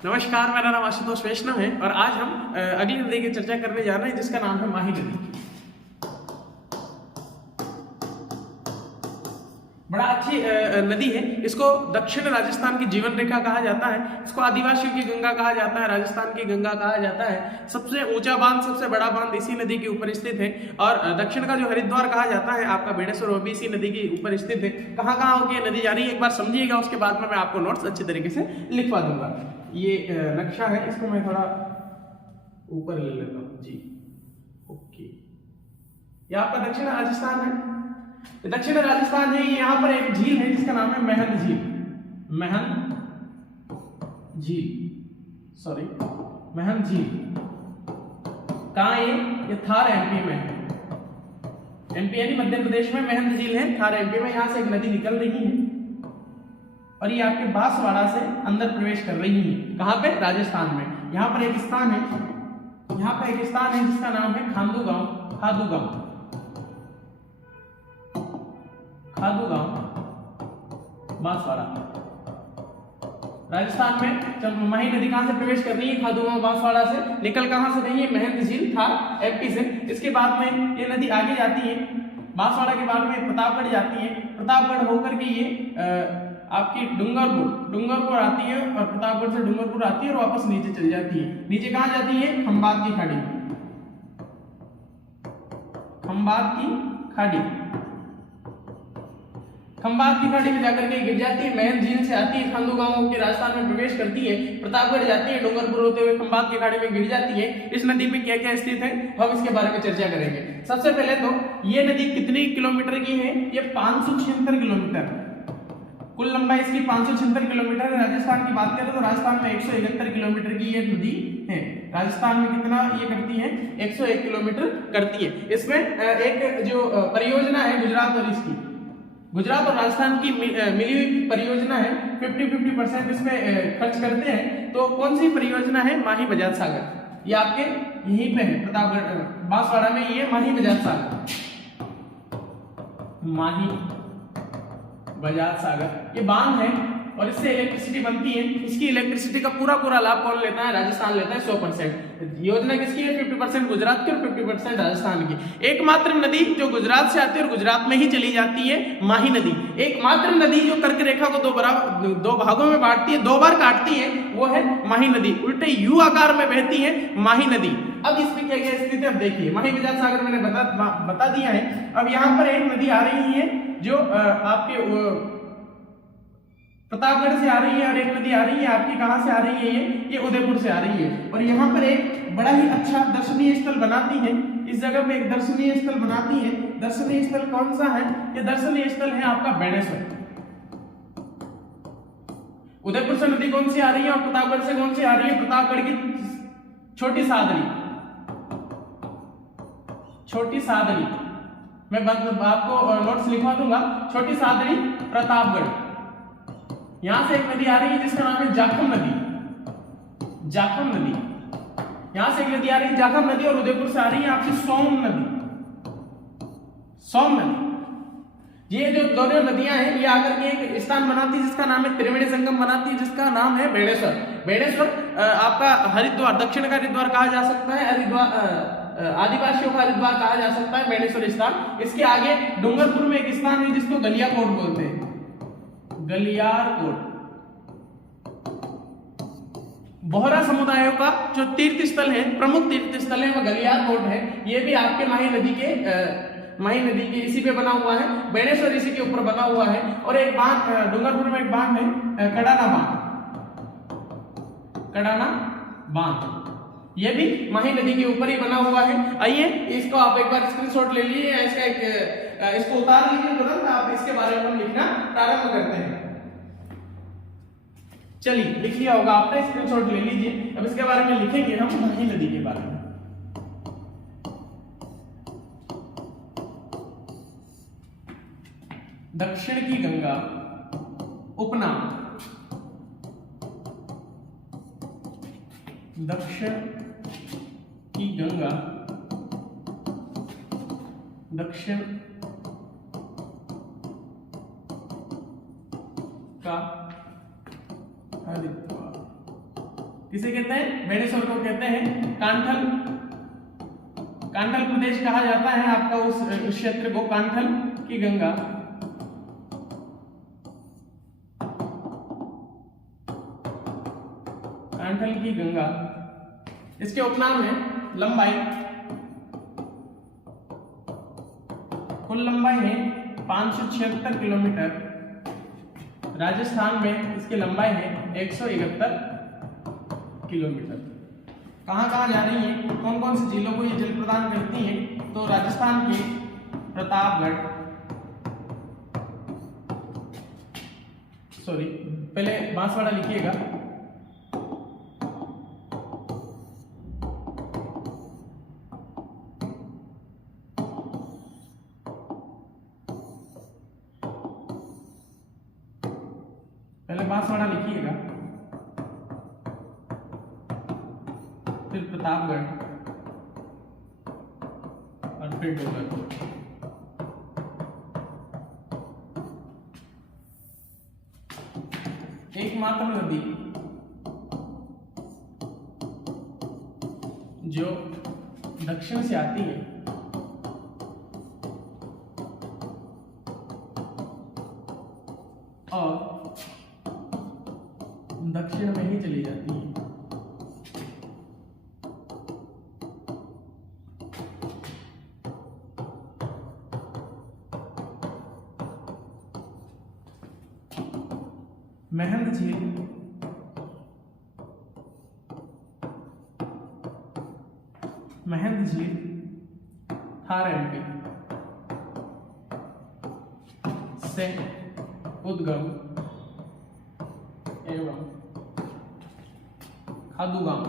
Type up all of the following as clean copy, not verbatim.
नमस्कार, मेरा नाम आशुतोष वैष्णव है और आज हम अगली नदी की चर्चा करने जा रहे हैं जिसका नाम है माही नदी। बड़ा अच्छी नदी है। इसको दक्षिण राजस्थान की जीवन रेखा कहा जाता है। इसको आदिवासियों की गंगा कहा जाता है, राजस्थान की गंगा कहा जाता है। सबसे ऊंचा बांध, सबसे बड़ा बांध इसी नदी के ऊपर स्थित है। और दक्षिण का जो हरिद्वार कहा जाता है आपका बेणेश्वर, वो भी इसी नदी के ऊपर स्थित है। कहाँ कहाँ होगी नदी जा रही है एक बार समझिएगा, उसके बाद में मैं आपको नोट्स अच्छी तरीके से लिखवा दूंगा। ये नक्शा है, इसको मैं थोड़ा ऊपर ले लेता हूँ जी। ओके, ये आपका दक्षिण राजस्थान है। दक्षिण राजस्थान है, यहाँ पर एक झील है जिसका नाम है महन झील। महन झील, सॉरी, महन झील कहाँ है? ये थार एमपी में है। एमपी यानी मध्य प्रदेश में महन झील है, थार एमपी में। यहाँ से एक नदी निकल रही है और ये आपके बांसवाड़ा से अंदर प्रवेश कर रही है। कहाँ पे? राजस्थान में। यहाँ पर एक स्थान है, यहाँ पर एक स्थान है जिसका नाम है खादू गांव। खादू गांव, खादू गांव, बांसवाड़ा, राजस्थान में। जब माही नदी कहां से प्रवेश कर रही है? खादू गांव, बांसवाड़ा से। निकल कहां से रही है? महन झील, थार एमपी से। इसके बाद में ये नदी आगे जाती है, बांसवाड़ा के बाद में प्रतापगढ़ जाती है। प्रतापगढ़ होकर के ये आपकी डूंगरपुर आती है और प्रतापगढ़ से डूंगरपुर आती है और वापस नीचे चली जाती है। नीचे कहां जाती है? खंबात की खाड़ी। खंबात की खाड़ी, खंबात की खाड़ी में जाकर के गिर जाती है। महन झील से आती है, खादू गांव के राजस्थान में प्रवेश करती है, प्रतापगढ़ जाती है, डूंगरपुर होते हुए खंबात की खाड़ी में गिर जाती है। इस नदी पे क्या क्या स्थित है हम इसके बारे में चर्चा करेंगे। सबसे पहले तो ये नदी कितनी किलोमीटर की है? ये 576 किलोमीटर, कुल लंबाई इसकी 576 किलोमीटर है। राजस्थान की बात करें तो राजस्थान में 171 किलोमीटर की ये नदी है। राजस्थान में कितना ये करती है? 101 किलोमीटर करती है। इसमें एक जो परियोजना है गुजरात और इसकी, गुजरात और राजस्थान की मिली हुई परियोजना है। 50-50% इसमें खर्च करते हैं। तो कौन सी परियोजना है? माही बजाज सागर। ये आपके यहीं पे है, प्रतापगढ़, बांसवाड़ा में। ये माही बजाज सागर, माही बजाज सागर ये बांध है और इससे इलेक्ट्रिसिटी बनती है। इसकी इलेक्ट्रिसिटी का पूरा लाभ कौन लेता है? राजस्थान लेता है 100%। योजना किसकी है? 50% गुजरात की और 50% राजस्थान की। एकमात्र नदी जो गुजरात से आती है और गुजरात में ही चली जाती है, माही नदी। एकमात्र नदी जो कर्क रेखा को दो भागों में बांटती है, 2 बार काटती है, वो है माही नदी। उल्टे यू आकार में बहती है माही नदी। अब इसमें क्या क्या स्थिति है अब देखिए। माही बजाज सागर मैंने बता दिया है। अब यहाँ पर एक नदी आ रही है जो आपके प्रतापगढ़ से आ रही है और एक नदी आ रही है आपकी कहां से आ रही है? ये उदयपुर से आ रही है। और यहाँ पर एक बड़ा ही अच्छा दर्शनीय स्थल बनाती है। इस जगह पे एक दर्शनीय स्थल बनाती है। दर्शनीय स्थल कौन सा है? ये दर्शनीय स्थल है आपका बेणेश्वर। उदयपुर से नदी कौन सी आ रही है और प्रतापगढ़ से कौन सी आ रही है? प्रतापगढ़ की छोटी सादरी, छोटी सादरी। मैं आपको नोट्स लिखवा दूंगा। छोटी सादरी, प्रतापगढ़। यहां से एक नदी आ रही है जिसका नाम है जाखम नदी। जाखम नदी, यहां से एक नदी आ रही है जाखम नदी और उदयपुर से आ रही है आपकी सोम नदी। सोम नदी। ये जो दोनों नदियां हैं ये आकर के एक स्थान बनाती है जिसका नाम है त्रिवेणी संगम बनाती है, जिसका नाम है बेणेश्वर। बेणेश्वर आपका हरिद्वार, दक्षिण का हरिद्वार कहा जा सकता है, हरिद्वार आदिवासियों का हरिद्वार कहा जा सकता है, बेणेश्वर स्थान। इसके आगे डूंगरपुर में एक स्थान है जिसको गलियाकोट बोलते हैं, गलियारकोट। बोहरा समुदायों का जो तीर्थ स्थल है, प्रमुख तीर्थ स्थल है, वह गलियारकोट है। ये भी आपके माही नदी के इसी पे बना हुआ है। बेणेश्वर इसी के ऊपर बना हुआ है। और एक बांध डूंगरपुर में एक बांध है, कडाना बांध। कडाना बांध ये भी माही नदी के ऊपर ही बना हुआ है। आइए इसको आप एक बार स्क्रीनशॉट ले लीजिए, इसको उतार लीजिए तुरंत। आप इसके बारे में लिखना प्रारंभ करते हैं। चलिए, लिख लिया होगा आपने, स्क्रीनशॉट ले लीजिए। अब इसके बारे में लिखेंगे हम, माही नदी के बारे में। दक्षिण की गंगा उपनाम, दक्षिण की गंगा, दक्षिण का हरिद्वार। किसे कहते हैं? बेणेश्वर को कहते हैं कांठल। कांठल प्रदेश कहा जाता है आपका उस क्षेत्र को कांठल की गंगा। कांठल की गंगा। इसके उपनाम है लंबाई। कुल लंबाई है 576 किलोमीटर। राजस्थान में इसकी लंबाई है 171 किलोमीटर। कहाँ जा रही है, कौन कौन सी जिलों को ये जल प्रदान करती है? तो राजस्थान के प्रतापगढ़, सॉरी पहले बांसवाड़ा लिखिएगा, पहले बांसवाड़ा लिखिएगा, फिर प्रतापगढ़ और फिर डूंगरपुर। एकमात्र नदी जो दक्षिण से आती है और दक्षिण में ही चली जाती है। महंद झील, महंद झील थार एमपी से उद्गम एवं खादूगांव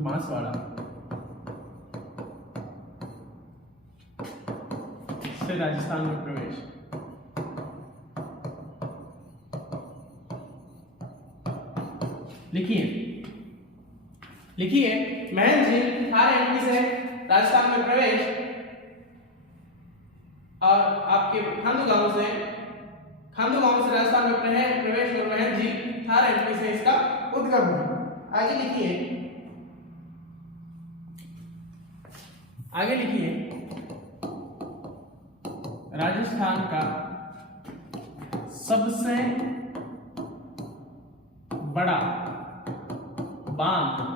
बांसवाड़ा से राजस्थान में प्रवेश। लिखिए महंद झील थार एमपी से राजस्थान में प्रवेश और आपके खांडूगांव से राजस्थान में प्रवेश और महंद झील थार एमपी से इसका उद्गम है। आगे लिखिए राजस्थान का सबसे बड़ा बांध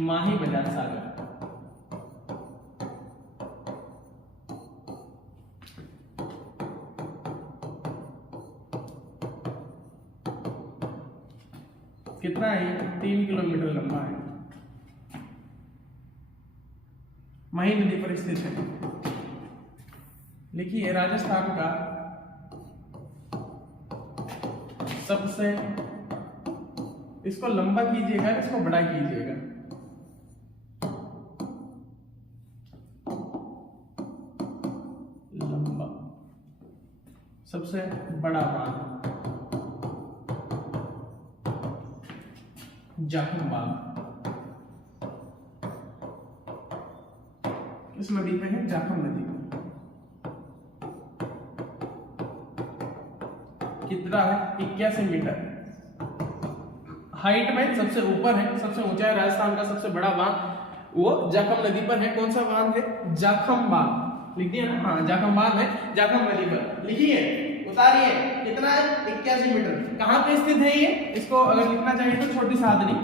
माही बजाज सागर। कितना है? 3 किलोमीटर लंबा है। माही नदी पर स्थित है। लिखिए राजस्थान का सबसे, इसको लंबा कीजिएगा, इसको बड़ा कीजिएगा, लंबा सबसे बड़ा बांध जाखम बांध किस नदी पे है? जाखम नदी पे। कितना है? 81 मीटर हाइट में सबसे ऊपर है, सबसे ऊंचा है। राजस्थान का सबसे बड़ा बांध वो जाखम नदी पर है। कौन सा बांध है? जाखम बांध। लिख दिया ना? हाँ, जाखम बांध है जाखम नदी पर। लिखिए, उतारिए, कितना है? 81 मीटर। कहाँ पे स्थित है ये? इसको अगर लिखना चाहिए तो छोटी सादड़ी,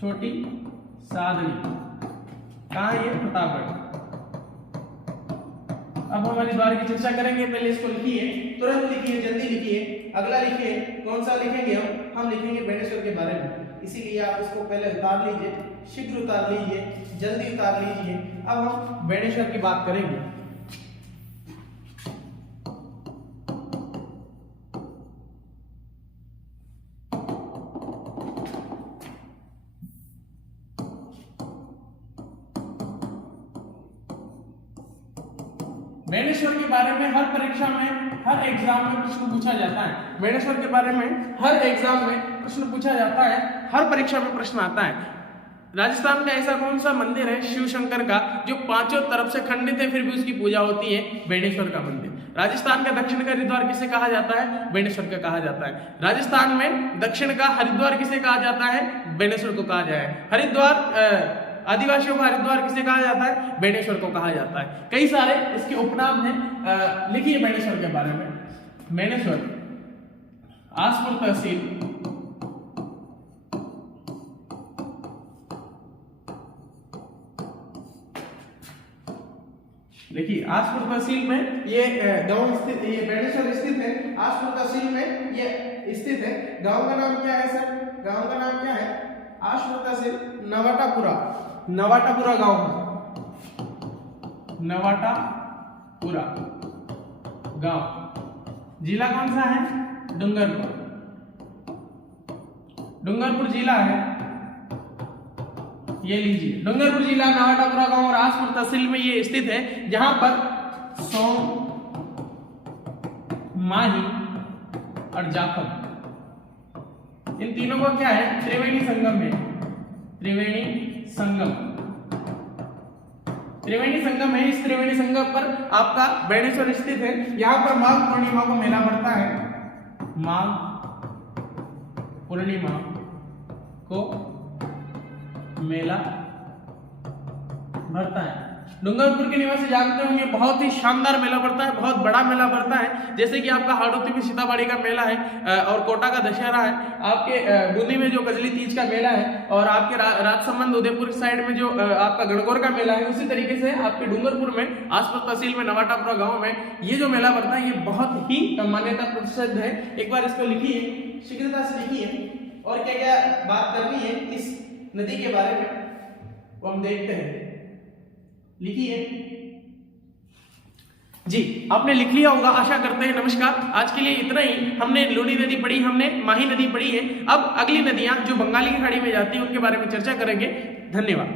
छोटी सादड़ी कहाँ है? प्रतापगढ़। अब हमारी बार की चर्चा करेंगे। पहले इसको लिखिए, तुरंत लिखिए, जल्दी लिखिए। अगला लिखिए, कौन सा लिखेंगे हम लिखेंगे बेणेश्वर के बारे में। इसीलिए आप इसको पहले उतार लीजिए, शीघ्र उतार लीजिए, जल्दी उतार लीजिए। अब हम बेणेश्वर की बात करेंगे। बेणेश्वर के बारे में हर परीक्षा में, हर एग्जाम में प्रश्न पूछा जाता है। बेणेश्वर के बारे में हर एग्जाम में प्रश्न पूछा जाता है, हर परीक्षा में प्रश्न आता है। राजस्थान का ऐसा कौन सा मंदिर है शिव शंकर का जो पांचों तरफ से खंडित है फिर भी उसकी पूजा होती है? बेणेश्वर का मंदिर। राजस्थान का दक्षिण का हरिद्वार किसे कहा जाता है? बेणेश्वर का कहा जाता है। राजस्थान में दक्षिण का हरिद्वार किसे कहा जाता है? बेणेश्वर को कहा जाए। हरिद्वार आदिवासियों का हरिद्वार किसे कहा जाता है? बेणेश्वर को कहा जाता है। कई सारे इसके उपनाम हैं। लिखिए बेणेश्वर के बारे में। बेणेश्वर आसपुर तहसील देखिए आसपुर तहसील में ये गांव स्थित, ये बेणेश्वर स्थित है। आसपुर तहसील में ये स्थित है। गांव का नाम क्या है सर? गांव का नाम क्या है? आसपुर तहसील नवाटापुरा, नवाटापुरा गांव है। नवाटापुरा गांव। जिला कौन सा है? डूंगरपुर। डूंगरपुर जिला है, ये लीजिए। डूंगरपुर जिला नवाटापुरा गांव और आसपुर तहसील में ये स्थित है, जहां पर सोम, माही और जाखम इन तीनों का क्या है? त्रिवेणी संगम है। त्रिवेणी संगम, त्रिवेणी संगम है। इस त्रिवेणी संगम पर आपका बेणेश्वर स्थित है। यहाँ पर माघ पूर्णिमा को मेला बढ़ता है। माघ पूर्णिमा को मेला भरता है। डूंगरपुर के निवासी जानते होंगे बहुत ही शानदार मेला पड़ता है, बहुत बड़ा मेला पड़ता है। जैसे कि आपका हाड़ौती में सीताबाड़ी का मेला है और कोटा का दशहरा है। आपके बूंदी में जो कजली तीज का मेला है और आपके राजसमंद उदयपुर साइड में जो आपका गणगौर का मेला है, उसी तरीके से आपके डूंगरपुर में आसपुर तहसील में नवाटापुरा गाँव में ये जो मेला पड़ता है ये बहुत ही मान्यता प्रसिद्ध है। एक बार इसको लिखिए, शीघ्रता से लिखिए और क्या क्या बात करनी है इस नदी के बारे में वो हम देखते हैं। लिखिए जी, आपने लिख लिया होगा आशा करते हैं। नमस्कार, आज के लिए इतना ही। हमने लूनी नदी पढ़ी, हमने माही नदी पढ़ी है। अब अगली नदियां जो बंगाली की खाड़ी में जाती हैं उनके बारे में चर्चा करेंगे। धन्यवाद।